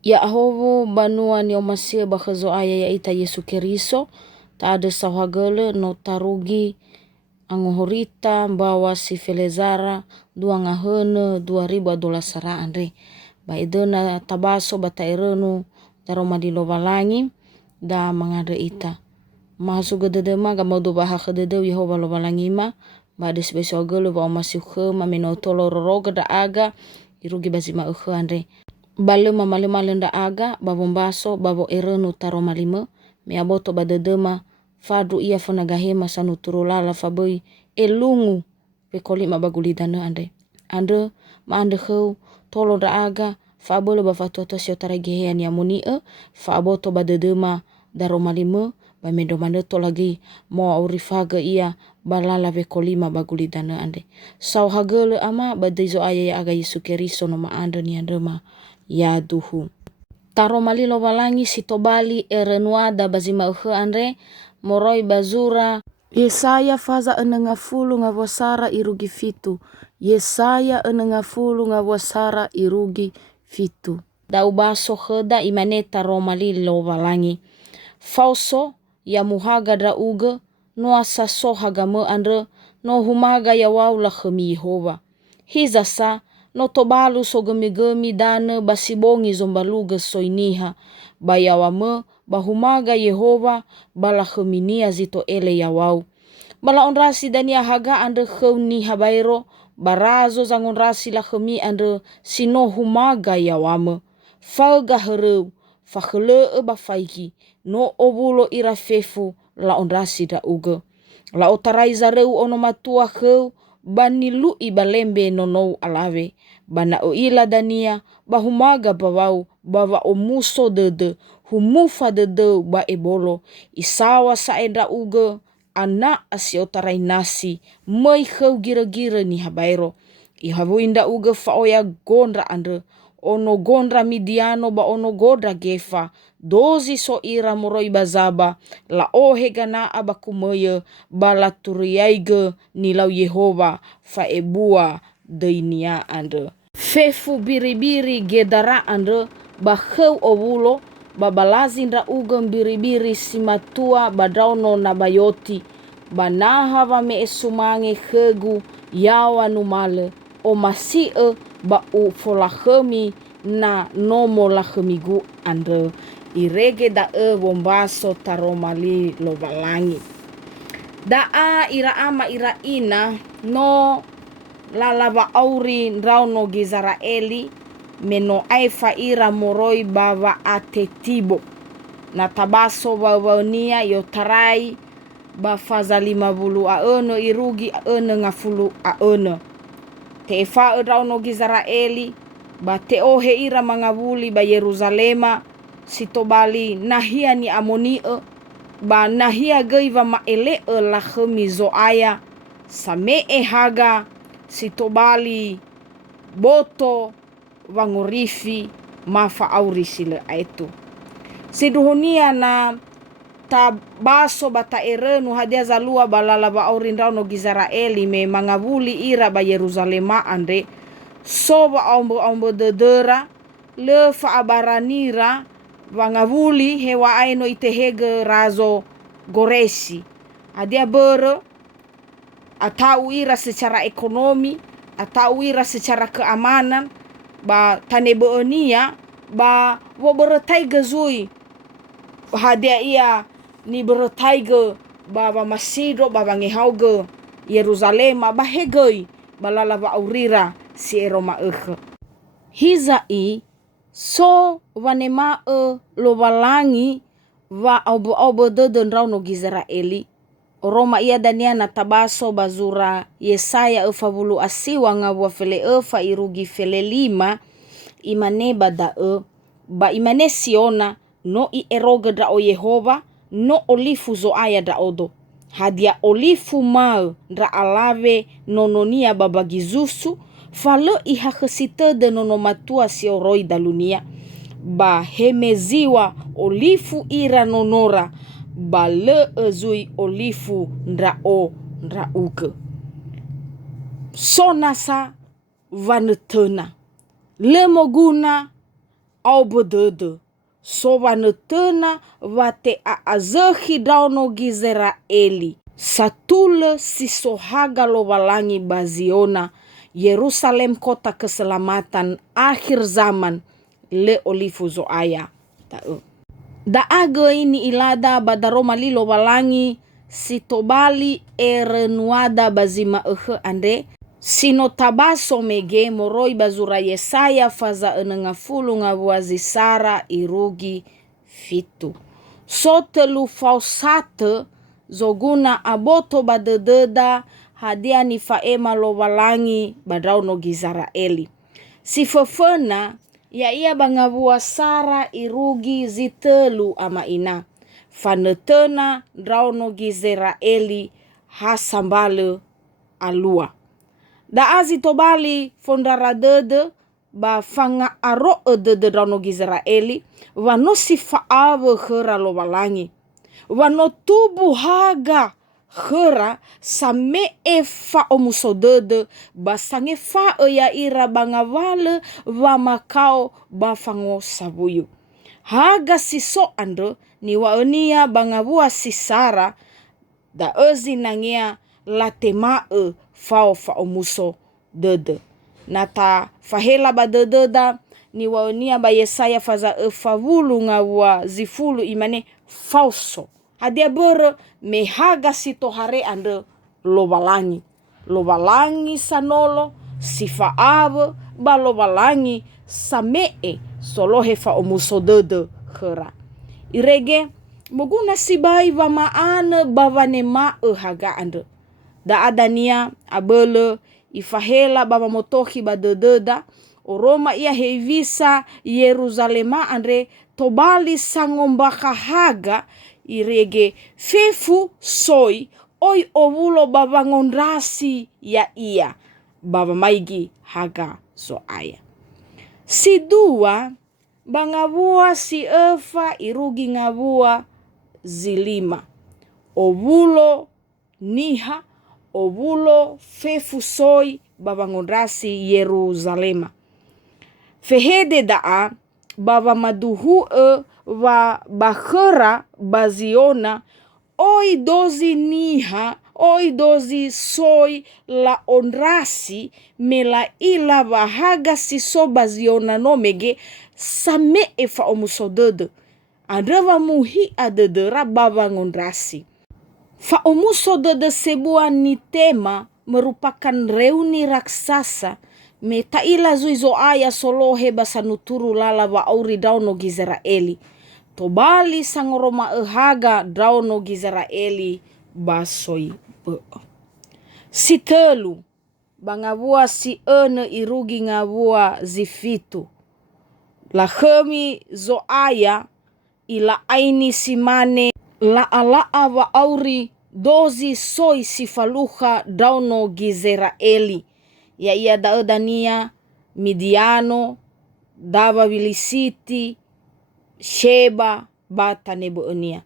Ya ahovo banua ni omasia bakazo aya ya ita Yesu Keriso. Ta ada sawhagele no tarugi angohorita bawa si Felezara dua ngahene 2000 dolar saraan re. Ba edena tabaso bata erenu daroma di lovalangi da mangada ita. Masu gedede ma gamodo baha kedede Yehova lovalangi ma. Ba des beso agele ba omasiu ke ma menotolo roroga da aga irugi bazima uke andre. Bale mama da aga babo baso babo erenu taroma lima me aboto badedema fadu ia funagahema sanu turulala faboi elungu pekolima bagulidana ande ma ande heu tolo da aga fabole bafatoto siotara gehean ya munie fa aboto badedema daroma lima ba mendo maneto lagi mo aurifaga ia balala pekolima bagulidana ande sau hagele ama badezo aya ya aga Yesu Keriso no ma ande ni ande ma ya duhu. Taro malilo walangi sitobali erenuada bazima uhe andre moroi bazura Yesaya faza enengafulu ngawasara irugi fitu. Yesaya enengafulu ngawasara irugi fitu. Dau baso heda imaneta romalilo walangi. Fauso ya muhaga da uge no asaso hagame andre no humaga ya waula khemi Yehova. Hizasa no tobalu so gemi-gemi dane basibongi zombaluga soiniha bayawame bahumaga Yehova bala kheminia zito ele yawau bala onrasi dania haga ande khewni habairo barazo zangonrasi la khemi ande sino humaga yawame faga hereu fakhele bafaiki no obulo irafefu la onrasi da uge la otarai zareu ono matua kheu banilu ibalembe nonou alawe bana oila dania bahumaga bawau bawa omuso dede humufa dede ba ebolo isawa saenda uge ana asiotarai nasi mai kheu gira-gira ni habairo ihabuinda uge faoya gondra ande ono gondra midiano ba ono gondra gefa dozi so ira moroi bazaba la ohe gana abakumoye bala turiaige nilau Yehova fa ebua deinia ande fefu biri-biri gedara ande baheu owulo babalazinda uge biri-biri simatua badauno nabayoti banaha wa me esumange khegu yawa numale o masie ba u folahemi na nomo lahemigu ande irege da wombaso taromali lovalangi da ira ama ira ina no lalava auri ndrauno Gizraeli meno aifa ira moroi bawa atetibo na tabaso wawaunia yotarai bafaza 50 aene irugi aene ngafulu aene tefa ndrauno Gizraeli ba teohe ira mangawuli ba Yerusalema sitobali nahia ni amonie ba nahia geiva maele la khemizo aya samee haga sitobali boto wangorifi mafa aurisile aitu siduhunia na tabaso bata erenu hadia zalua balala ba aurindau no Gizraeli me mangavuli ira ba Yerusalema ande soba ombo dedera le fa abaranira wangavuli hewa aino itehege razo goresi hadia bere atau ira secara ekonomi atau ira secara keamanan ba taneboonia ba wo beretai gezui hadia ia ni beretai ge ba masido ba ngehauge Yerusalema ba hegei balala ba aurira si eroma hizai so wanema lo walangi wa obo dede ndrauno Gizraeli Roma ia dania na tabaso bazura Yesaya efabulu asiwa ngawa fele efa irugi fele 5 imane bada ba imane siona no i eroge da o Yehova no olifu zo aya da odo hadia olifu mau dra alave nononia babagizusu falo i hakesite de nonomatua si oroi dalunia ba hemeziwa olifu ira nonora ba le ezui olifu ndra uke sonasa vanetena lemoguna au bedede. So wanetena wate aazehi dauno Gizraeli. Satule sisohaga lowalangi baziona Yerusalem kota keselamatan akhir zaman le olifu zoaya. Daaga ini ilada badaroma lilo walangi sitobali erenuada bazima ande sino tabaso mege moroi bazura Yesaya faza enengafulu ngawazi Sara irugi fitu. So telu fausate zoguna aboto badededa hadia ni faema lo walangi badrau no Gizraeli. Sifefena ya ia bangabua Sara irugi zitelu ama ina. Fanetena drau no Gizraeli hasambale alua. Daazi tobali fondara dede ba fanga aro dede drau no Gizraeli. Wano sifaawe khera lo walangi. Wano tubu haga khera same fa omusodede basange fa ya ira bangawale wa makao bafango sabuyu. Haga siso ando ni waonia bangabua sisara da ezi nangia latemae fao fa omuso dede. Nata fahela badededa ni waonia ba Yesaya faza favulu ngawa zifulu imane falso. Hadia bere mehaga sitohare ande lowalangi. Lowalangi sanolo sifaawe ba lowalangi samee solohe fa omusodede khera. Irege moguna sibai wa maane bawanema haga ande. Da adania abele ifahela baba motohi badededa oroma ia hevisa Yerusalema andre tobali sangombaka haga irege fefu soi oi ovulo baba ngondrasi ya ia baba maigi haga so aya. Si dua bangabua si efa irugi ngabua zilima. Ovulo niha ovulo fefu soi baba ngondrasi Yerusalema. Fehede daa baba maduhu wa bakhera baziona oi dozi niha oi dozi soi la ondrasi mela ila bahaga siso baziona no mege same efa omusodede andrewa muhi adedera baba ngondrasi. Fa omusodede sebuah ni tema merupakan reuni raksasa me taila zuizo aya solohe basanuturu lala wa auri dauno Gizraeli. Tobali sangoroma haga dauno Gizraeli basoi be. Sitelu bangabua si ene irugi ngabua zifitu. La khemi zo aya ila aini simane la alaa wa auri dozi soi sifaluha dauno Gizraeli. Ya ia daedania Midiano, Dava Wilisiti, Sheba, bata neboenia.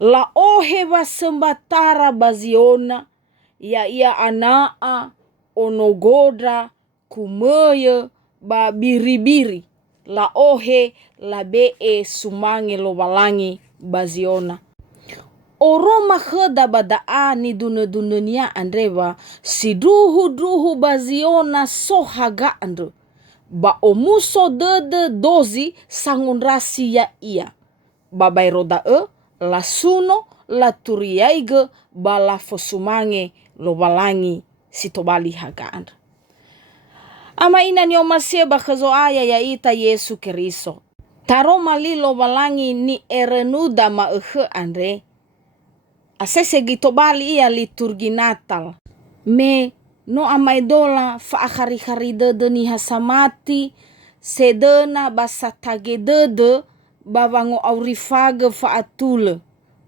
La oheva sembatara baziona, ya ia anaa, onogodra, kumeye, ba biribiri. La ohe, la bee sumange lo walangi baziona. Oroma kheda badaa ni dunia andrewa si druhu baziona sohaga andre. Ba omuso dede dozi sangondrasi ya ia. Babai roda la suno la turiaige ba la fosumange lo walangi sitobali haga andre. Ama ina ni omasie bakhazo aya ya ita Yesu Keriso. Taroma lilo walangi ni erenuda ma andre. Asese gitobali ia liturgi Natal. Me no amaidola fa akhari dede ni hasamati sedena basatage dede bawango aurifage fa atule.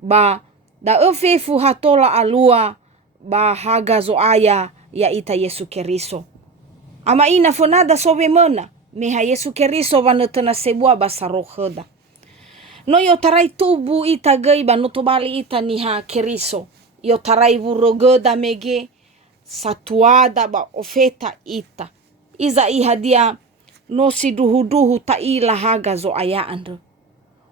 Ba da efefu hatola alua ba haga zo aya ya ita Yesu Keriso. Ama ina fonada sobe mena meha Yesu Keriso vanetena sebuah basaroheda. No yo tarai tubu ita geiba no tobali ita niha Keriso. Yo tarai vurogeda mege satuada ba ofeta ita. Iza ihadia no si duhu-duhu ta ila haga zo aya andre.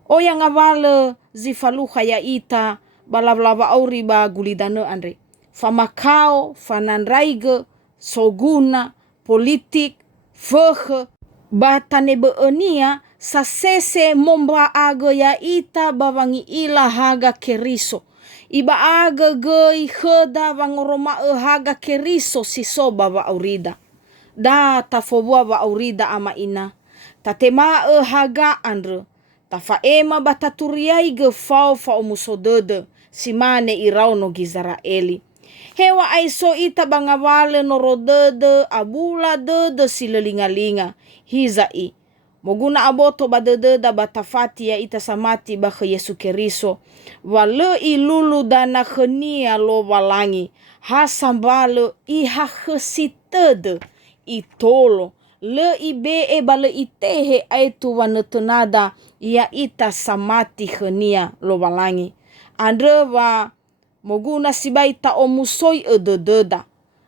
O yang awale zifaluha ya ita balava auri ba gulidane andre. Famakao, fanandraige, soguna, politik, vege, batane beenia sa sese momba aga ya ita bawangi ila haga keriso. Iba aga gei heda wangoroma haga keriso siso bawa aurida. Da ta fobua wa aurida ama ina. Ta tema haga andre. Ta faema bataturiai ge fau musodede. Simane irau no Gizraeli. Hewa aiso ita bangawale no rodede abula dede silelinga-linga. Hizai. Moguna aboto badededa batafati ya ita samati baka Yesu Keriso. Wale ilulu dana khenia lo walangi. Hasambale iha khesitede itolo. Le ibe bale itehe aitu wanetenada ya ita samati khenia lo walangi. Andre wa moguna sibaita omusoi edededa.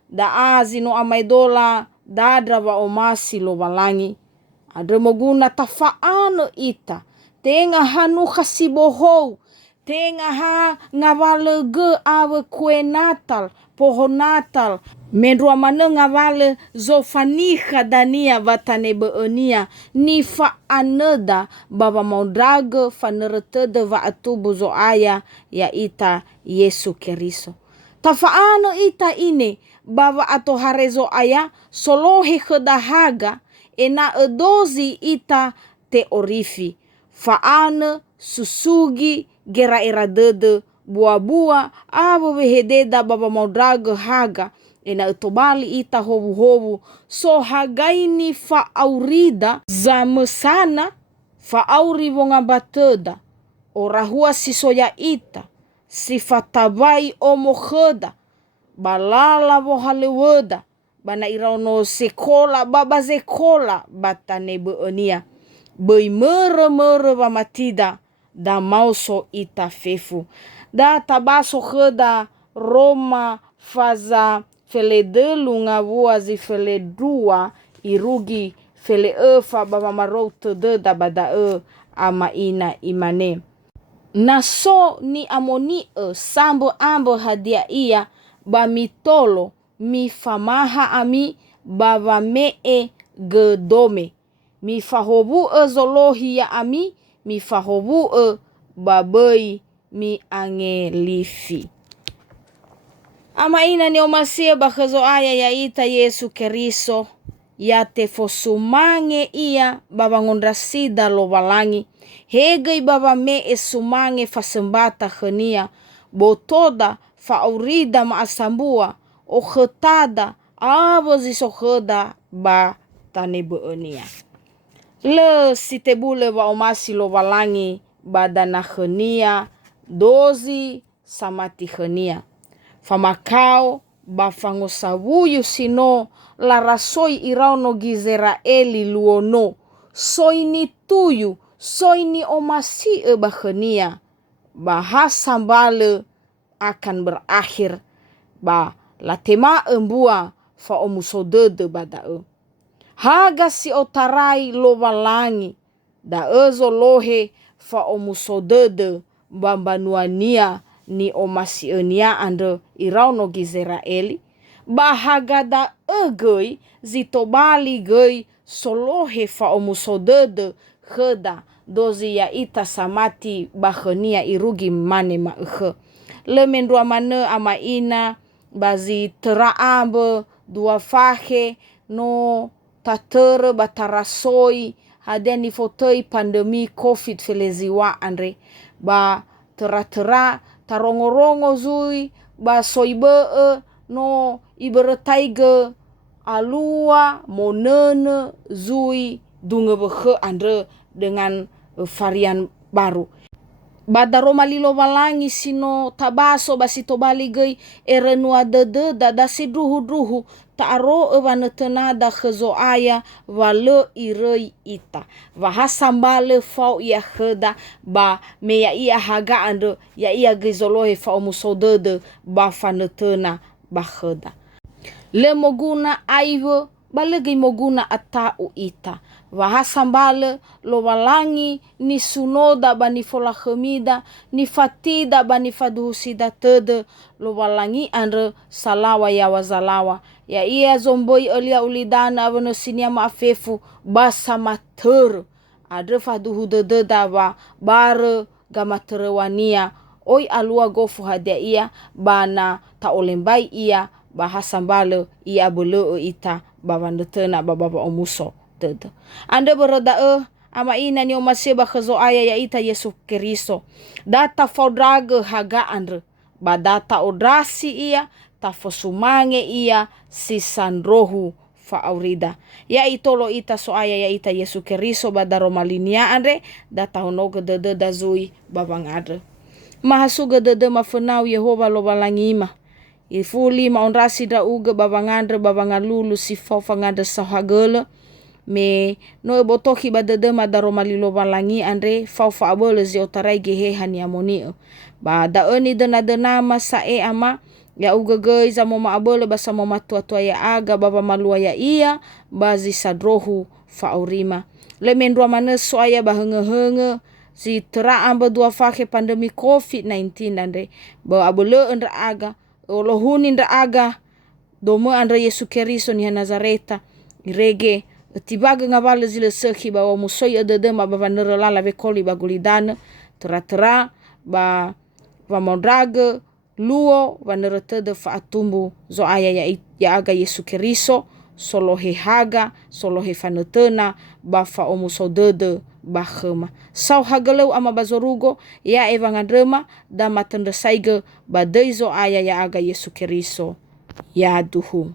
Da azino amaidola dadra wa omasi lo walangi. Adre moguna tafaano ita. Tenga hanu khasibohou. Tenga ha ngawale ge awe kue natal. Pohon natal. Mendrua mana ngawale zofaniha dania watane beenia. Ni faaneda baba maudrage faneretede wa atubu zo aya ya ita Yesu Keriso. Tafaano ita ini baba ato harezo aya solohe kedahaga. Ena edozi ita te orifi. Faane susugi gera era dede bua-bua abo wehededa baba maudrage haga. Ena etobali ita hovu-hovu. So hagaini fa aurida za mesana fa auri wonga bateda. Orahua sisoya ita. Sifatabai omokheda. Balala wohaleweda. Bana irauno sekola baba sekola batane beenia. Bei mere wa matida da mauso ita fefu. Da tabaso kheda Roma faza feledelu ngawua zi feledua irugi fele fa baba marote de da bada ama ina imane. Naso ni amoni sambo ambo hadia ia ba mitolo mi famaha ami bava mee gedome. Mi fahobu zolohi ya ami mi fahobu babei mi angelifi. Ama ina ni omasia bakazo aya ya ita Yesu Keriso. Ya te fosumange ia baba ngondrasida lo walangi. Hegei baba mee sumange fasembata khenia. Botoda faurida maasambua. O khetada abo zisokheda ba tane beenia. Le sitebule wa omasi lo walangi badana khenia dozi samati khenia. Famakao bafangosawuyu sino larasoi irauno Gizraeli luono. Soini tuyu, soini omasi bakhenia. Bahasambale akan berakhir. Ba latema embua fa omusodede badao. Haga si otarai lo walangi. Da ezo lohe fa omusodede bambanuania ni omasi enia ande irauno Gizraeli. Bahaga da egei zitobali gei solohe fa omusodede kheda dozi ya ita samati bakhenia irugi mane ma le mendua mane ama ina bazi teraambe dua fahe no tatere batarasoi hadeni fotoi pandemi COVID feleziwa andre ba tera tarongorongo zui ba soibe no iberetaige alua monene zui dungebekhe andre dengan varian baru. Badaroma lilo walangi sino tabaso basito baligei erenua dede dada siduhu-duhu taaro ewanetenada khezo aya wale irei ita. Wahasambale fau ia kheda ba meya ia haga ande ya ia gizolohe fau musodede ba fanetena ba kheda. Le moguna aiwe balegei moguna atau ita. Wahasambale lo walangi ni sunoda bani fola khemida ni fatida bani faduhusida tede lo walangi andre salawa ya wazalawa ya ia zomboi elia ulidana avano sinia maafefu basa mater adre faduhu dededa wa bare gamaterewania oi alua gofu hadia ia bana ta olembai ia bahasambale ia bele ita bawanetena bababa omuso tede. Ande bereda ama ina ni omaseba khazo aya ya ita Yesu Keriso. Data faudrage haga andre. Badata odrasi ia tafosumange ia sisandrohu faaurida. Ya itolo ita so aya ya ita Yesu Keriso badaro malinia andre data honoge dede dazui babangadre. Mahasuga dede mafenau Yehova lo balangima. Ifuli maonrasi da uge babangandre babangalulu sifau fangandre sahagele. Me no botoki badede madaro malilo balangi andre fau fa abole zi otarai gehe hani amoni ba da oni dena masa ama ya ugege za moma abole basa moma tua ya aga baba malua ya iya bazi sadrohu fa aurima le mendua maneso aya bahenge zi tera amba dua fake pandemi COVID-19 andre ba abole ndra aga olohuni ndra aga domo andre Yesu Keriso ni Nazareta irege tibaga ngabale zile sekhi ba musoi adede ma ba nerelala vekoli bagulidana tera ba mondrage luo ba neretede fa atumbu zo aya ya aga Yesu Keriso solohe haga solohe fanetena ba fa omuso dede ba khema sau hagaleu ama bazorugo ya evangandrema da matende saige ba deizo aya ya aga Yesu Keriso ya duhu.